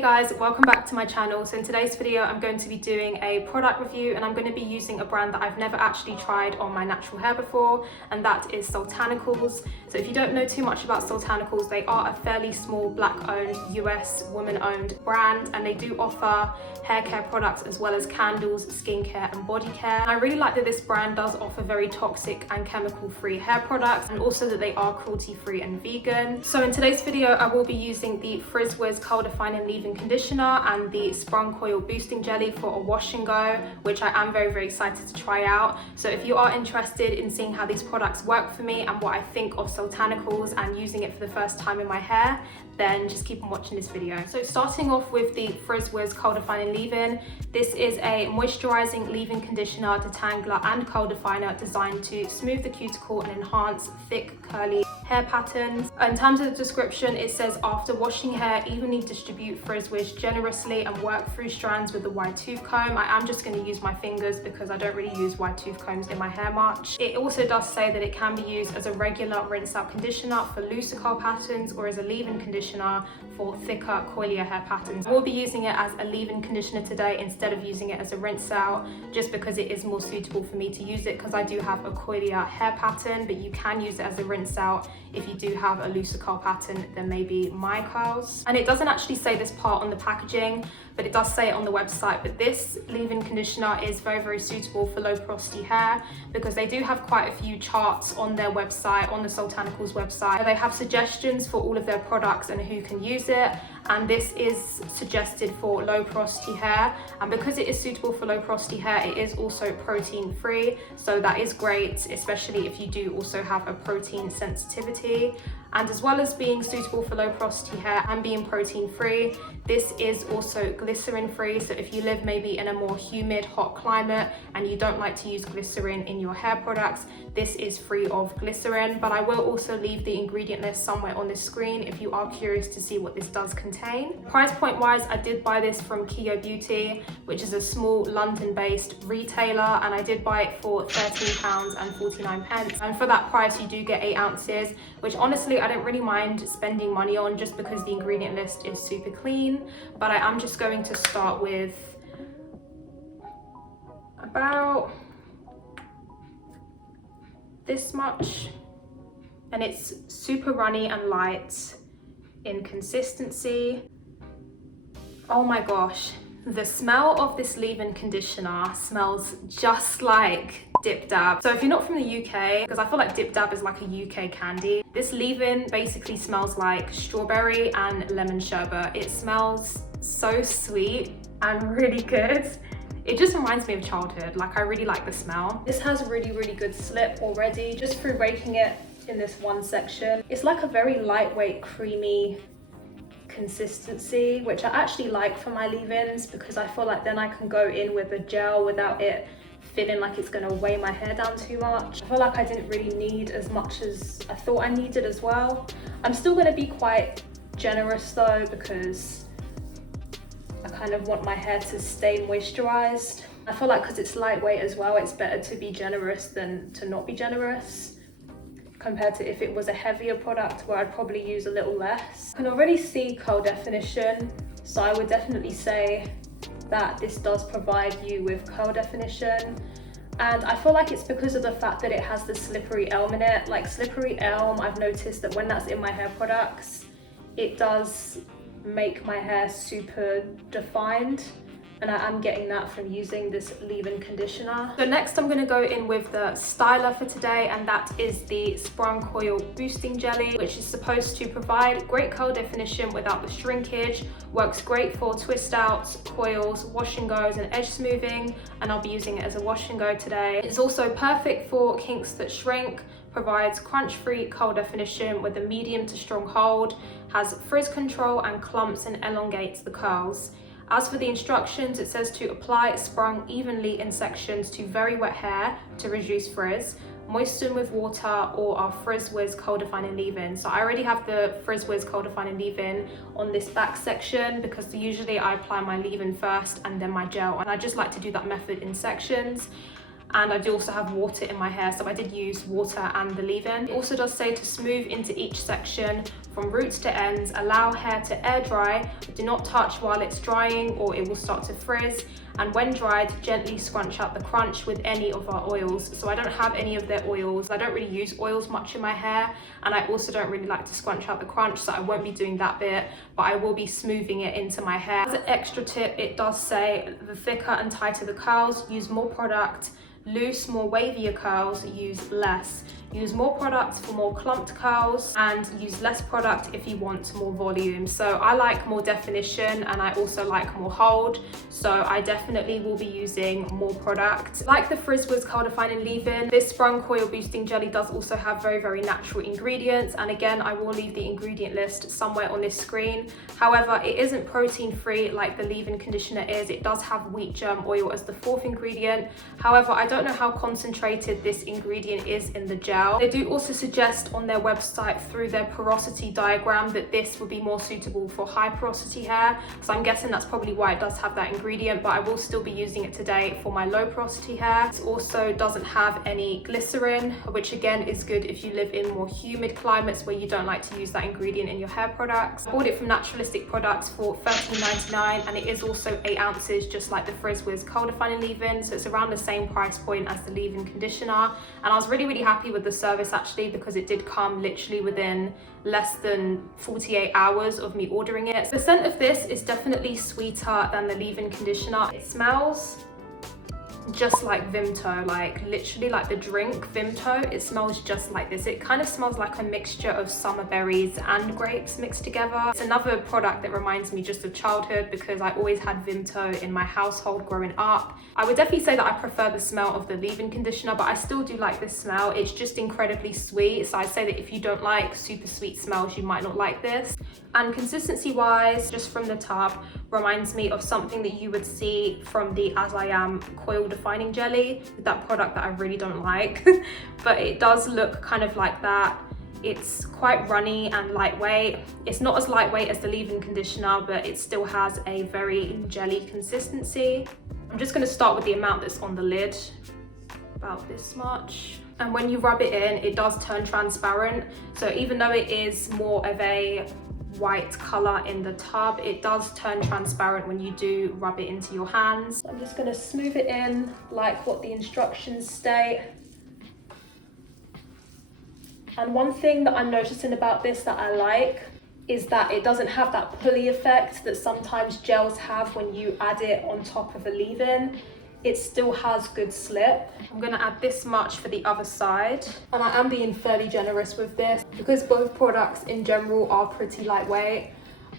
Hey guys, welcome back to my channel. So in today's video I'm going to be doing a product review, and I'm going to be using a brand that I've never actually tried on my natural hair before, and that is Soultanicals. So if you don't know too much about Soultanicals, they are a fairly small black-owned US woman-owned brand, and they do offer hair care products as well as candles, skincare and body care. And I really like that this brand does offer very toxic and chemical-free hair products, and also that they are cruelty-free and vegan. So in today's video I will be using the FrizzWiz Curl Defining Leave-In Conditioner and the Sprung Coil Boosting Jelly for a wash and go, which I am very excited to try out. So if you are interested in seeing how these products work for me and what I think of Soultanicals and using it for the first time in my hair, then just keep on watching this video. So starting off with the FrizzWiz Curl Defining Leave-In, this is a moisturizing leave-in conditioner, detangler and curl definer designed to smooth the cuticle and enhance thick curly hair patterns. In terms of the description, it says, after washing hair, evenly distribute FrizzWiz generously and work through strands with the wide tooth comb. I am just going to use my fingers because I don't really use wide tooth combs in my hair much. It also does say that it can be used as a regular rinse out conditioner for looser curl patterns or as a leave-in conditioner for thicker, coilier hair patterns. I will be using it as a leave-in conditioner today instead of using it as a rinse out, just because it is more suitable for me to use it because I do have a coilier hair pattern, but you can use it as a rinse out if you do have a looser curl pattern than maybe my curls. And it doesn't actually say this part on the packaging, but it does say it on the website. But this leave-in conditioner is very suitable for low porosity hair because they do have quite a few charts on their website, on the Soultanicals website. They have suggestions for all of their products and who can use it, and this is suggested for low porosity hair. And because it is suitable for low porosity hair, it is also protein free, so that is great, especially if you do also have a protein sensitivity. And as well as being suitable for low porosity hair and being protein free, this is also glycerin free. So if you live maybe in a more humid, hot climate and you don't like to use glycerin in your hair products, this is free of glycerin. But I will also leave the ingredient list somewhere on this screen if you are curious to see what this does contain. Price point wise, I did buy this from Keo Beauty, which is a small London-based retailer, and I did buy it for £13.49. And for that price, you do get 8 ounces, which honestly I don't really mind spending money on just because the ingredient list is super clean. But I am just going to start with about this much, and it's super runny and light in consistency. Oh my gosh, the smell of this leave-in conditioner smells just like Dip Dab. So if you're not from the UK, because I feel like Dip Dab is like a UK candy, this leave-in basically smells like strawberry and lemon sherbet. It smells so sweet and really good. It just reminds me of childhood. Like, I really like the smell. This has really good slip already, just through raking it in this one section. It's like a very lightweight, creamy consistency, which I actually like for my leave-ins because I feel like then I can go in with a gel without it feeling like it's gonna weigh my hair down too much. I feel like I didn't really need as much as I thought I needed as well. I'm still gonna be quite generous though, because I kind of want my hair to stay moisturized. I feel like because it's lightweight as well, it's better to be generous than to not be generous, compared to if it was a heavier product where I'd probably use a little less. I can already see curl definition, so I would definitely say that this does provide you with curl definition. And I feel like it's because of the fact that it has the slippery elm in it. Like, slippery elm, I've noticed that when that's in my hair products, it does make my hair super defined, and I am getting that from using this leave-in conditioner. So next I'm going to go in with the styler for today, and that is the Sprung Coil Boosting Jelly, which is supposed to provide great curl definition without the shrinkage, works great for twist outs, coils, wash and goes and edge smoothing, and I'll be using it as a wash and go today. It's also perfect for kinks that shrink, provides crunch-free curl definition with a medium to strong hold, has frizz control and clumps, and elongates the curls. As for the instructions, it says to apply sprung evenly in sections to very wet hair to reduce frizz, moisten with water or our FrizzWiz Curl Defining Leave-In. So I already have the FrizzWiz Curl Defining Leave-In on this back section because usually I apply my leave-in first and then my gel, and I just like to do that method in sections. And I do also have water in my hair, so I did use water and the leave-in. It also does say to smooth into each section from roots to ends. Allow hair to air dry, do not touch while it's drying or it will start to frizz. And when dried, gently scrunch out the crunch with any of our oils. So I don't have any of their oils. I don't really use oils much in my hair, and I also don't really like to scrunch out the crunch, so I won't be doing that bit, but I will be smoothing it into my hair. As an extra tip, it does say the thicker and tighter the curls, use more product. Loose, more wavier curls, use less. Use more product for more clumped curls, and use less product if you want more volume. So I like more definition, and I also like more hold, so I definitely will be using more product. Like the Frizzwood's Curl Defining Leave-In, this Sprung Coil Boosting Jelly does also have very natural ingredients, and again, I will leave the ingredient list somewhere on this screen. However, it isn't protein free like the leave-in conditioner is. It does have wheat germ oil as the 4th ingredient. However, I don't know how concentrated this ingredient is in the gel. They do also suggest on their website through their porosity diagram that this would be more suitable for high porosity hair, so I'm guessing that's probably why it does have that ingredient, but I will still be using it today for my low porosity hair. It also doesn't have any glycerin, which again is good if you live in more humid climates where you don't like to use that ingredient in your hair products. I bought it from Naturalistic Products for $13.99, and it is also 8 ounces, just like the Frizzwood's Curl Defining Leave-In, so it's around the same price point as the leave-in conditioner. And I was really happy with the service actually, because it did come literally within less than 48 hours of me ordering it. The scent of this is definitely sweeter than the leave-in conditioner. It smells just like Vimto, like literally like the drink Vimto. It smells just like this. It kind of smells like a mixture of summer berries and grapes mixed together. It's another product that reminds me just of childhood, because I always had Vimto in my household growing up. I would definitely say that I prefer the smell of the leave-in conditioner, but I still do like this smell. It's just incredibly sweet, so I'd say that if you don't like super sweet smells, you might not like this. And consistency wise, just from the tub, reminds me of something that you would see from the As I Am Coil Defining Jelly, that product that I really don't like. But it does look kind of like that. It's quite runny and lightweight. It's not as lightweight as the leave-in conditioner, but it still has a very jelly consistency. I'm just going to start with the amount that's on the lid, about this much. And when you rub it in, it does turn transparent. So even though it is more of a white color in the tub, it does turn transparent when you do rub it into your hands. I'm just going to smooth it in like what the instructions state. And one thing that I'm noticing about this that I like is that it doesn't have that pulley effect that sometimes gels have when you add it on top of a leave-in. It still has good slip. I'm gonna add this much for the other side. And I am being fairly generous with this because both products in general are pretty lightweight.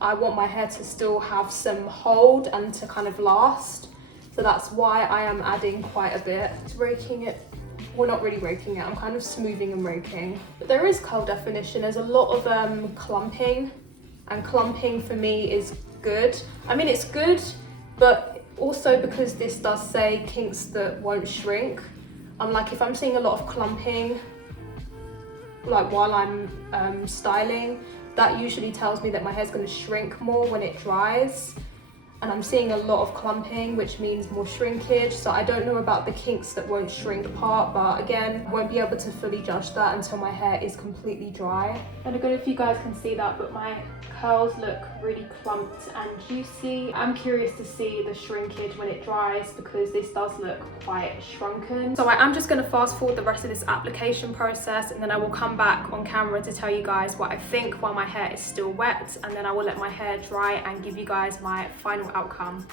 I want my hair to still have some hold and to kind of last. So that's why I am adding quite a bit. It's raking it, well, not really raking it, I'm kind of smoothing and raking. But there is curl definition. There's a lot of clumping, and clumping for me is good. I mean, it's good, but also because this does say kinks that won't shrink. I'm like, if I'm seeing a lot of clumping, like while I'm styling, that usually tells me that my hair's gonna shrink more when it dries. And I'm seeing a lot of clumping, which means more shrinkage. So I don't know about the kinks that won't shrink part, but again, I won't be able to fully judge that until my hair is completely dry. I don't know if you guys can see that, but my curls look really clumped and juicy. I'm curious to see the shrinkage when it dries because this does look quite shrunken. So I am just gonna fast forward the rest of this application process, and then I will come back on camera to tell you guys what I think while my hair is still wet, and then I will let my hair dry and give you guys my final outcome.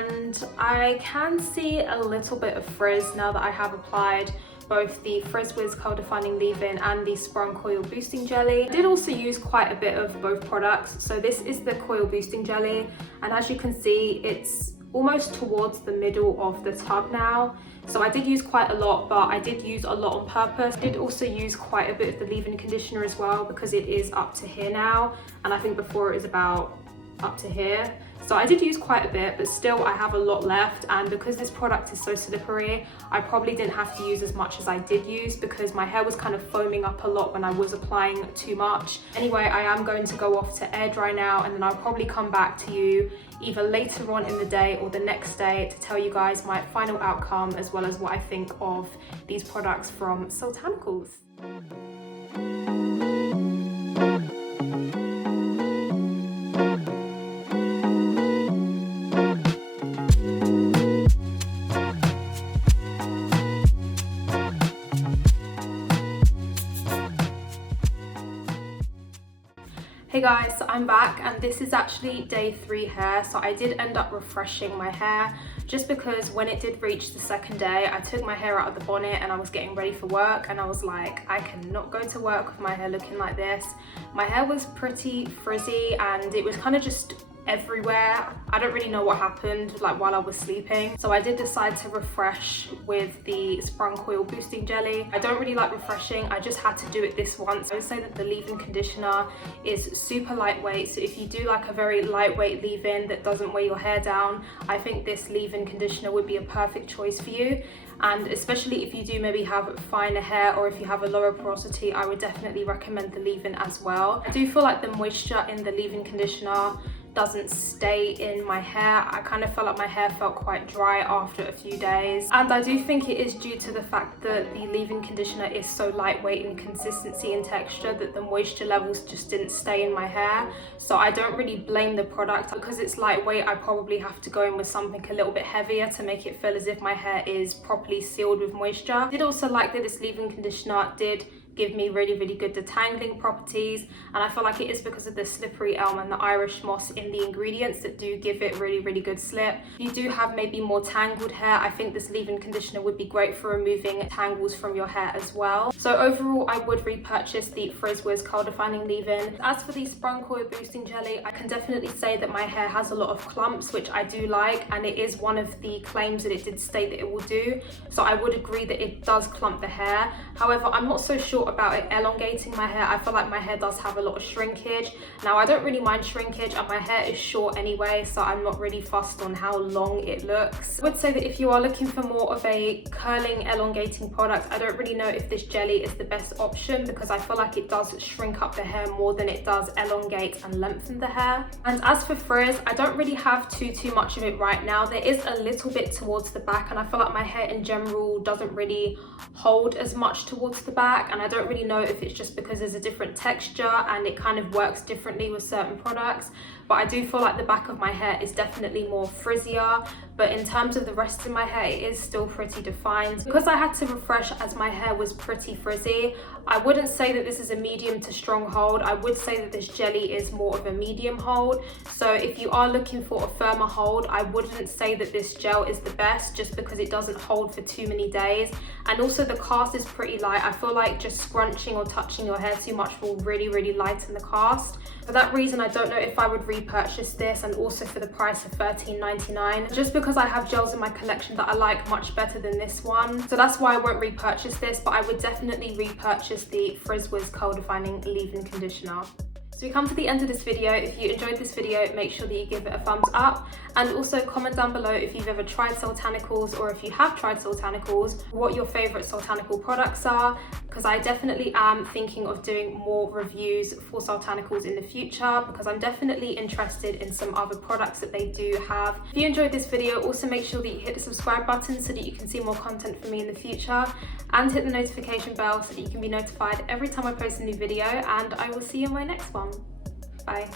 and I can see a little bit of frizz now that I have applied both the Frizz Wiz Curl Defining Leave-In and the Sprung Coil Boosting Jelly. I did also use quite a bit of both products. So this is the Coil Boosting Jelly, and as you can see, it's almost towards the middle of the tub now. So I did use quite a lot, but I did use a lot on purpose. I did also use quite a bit of the leave-in conditioner as well, because it is up to here now, and I think before it was about up to here. So I did use quite a bit, but still I have a lot left, and because this product is so slippery, I probably didn't have to use as much as I did use because my hair was kind of foaming up a lot when I was applying too much. Anyway, I am going to go off to air dry now, and then I'll probably come back to you either later on in the day or the next day to tell you guys my final outcome, as well as what I think of these products from Soultanicals. Hey guys, so I'm back, and this is actually day 3 hair. So I did end up refreshing my hair just because when it did reach the second day, I took my hair out of the bonnet and I was getting ready for work, and I was like, I cannot go to work with my hair looking like this. My hair was pretty frizzy and it was kind of just everywhere. I don't really know what happened like while I was sleeping, so I did decide to refresh with the Sprung Coil Boosting Jelly. I don't really like refreshing, I just had to do it this once. I would say that the leave-in conditioner is super lightweight, so if you do like a very lightweight leave-in that doesn't weigh your hair down, I think this leave-in conditioner would be a perfect choice for you. And especially if you do maybe have finer hair, or if you have a lower porosity, I would definitely recommend the leave-in as well. I do feel like the moisture in the leave-in conditioner doesn't stay in my hair. I kind of felt like my hair felt quite dry after a few days, and I do think it is due to the fact that the leave-in conditioner is so lightweight in consistency and texture that the moisture levels just didn't stay in my hair. So I don't really blame the product. Because it's lightweight, I probably have to go in with something a little bit heavier to make it feel as if my hair is properly sealed with moisture. I did also like that this leave-in conditioner did give me really good detangling properties, and I feel like it is because of the slippery elm and the Irish moss in the ingredients that do give it really good slip. If you do have maybe more tangled hair, I think this leave-in conditioner would be great for removing tangles from your hair as well. So overall, I would repurchase the Frizz Wiz Curl Defining Leave-In. As for the Sprung Coil Boosting Jelly, I can definitely say that my hair has a lot of clumps, which I do like, and it is one of the claims that it did state that it will do. So I would agree that it does clump the hair. However, I'm not so sure about it elongating my hair. I feel like my hair does have a lot of shrinkage. Now, I don't really mind shrinkage, and my hair is short anyway, so I'm not really fussed on how long it looks. I would say that if you are looking for more of a curling, elongating product, I don't really know if this jelly is the best option, because I feel like it does shrink up the hair more than it does elongate and lengthen the hair. And as for frizz, I don't really have too much of it right now. There is a little bit towards the back, and I feel like my hair in general doesn't really hold as much towards the back, and I don't really know if it's just because there's a different texture and it kind of works differently with certain products. But I do feel like the back of my hair is definitely more frizzier, but in terms of the rest of my hair, it is still pretty defined. Because I had to refresh as my hair was pretty frizzy, I wouldn't say that this is a medium to strong hold. I would say that this jelly is more of a medium hold. So if you are looking for a firmer hold, I wouldn't say that this gel is the best, just because it doesn't hold for too many days. And also the cast is pretty light. I feel like just scrunching or touching your hair too much will really lighten the cast. For that reason, I don't know if I would repurchase this, and also for the price of $13.99, just because I have gels in my collection that I like much better than this one. So that's why I won't repurchase this, but I would definitely repurchase the Frizz Wiz Curl Defining Leave-In Conditioner. So we come to the end of this video. If you enjoyed this video, make sure that you give it a thumbs up, and also comment down below if you've ever tried Soultanicals, or if you have tried Soultanicals, what your favorite Soultanical products are, because I definitely am thinking of doing more reviews for Soultanicals in the future, because I'm definitely interested in some other products that they do have. If you enjoyed this video, also make sure that you hit the subscribe button so that you can see more content from me in the future, and hit the notification bell so that you can be notified every time I post a new video, and I will see you in my next one. Bye.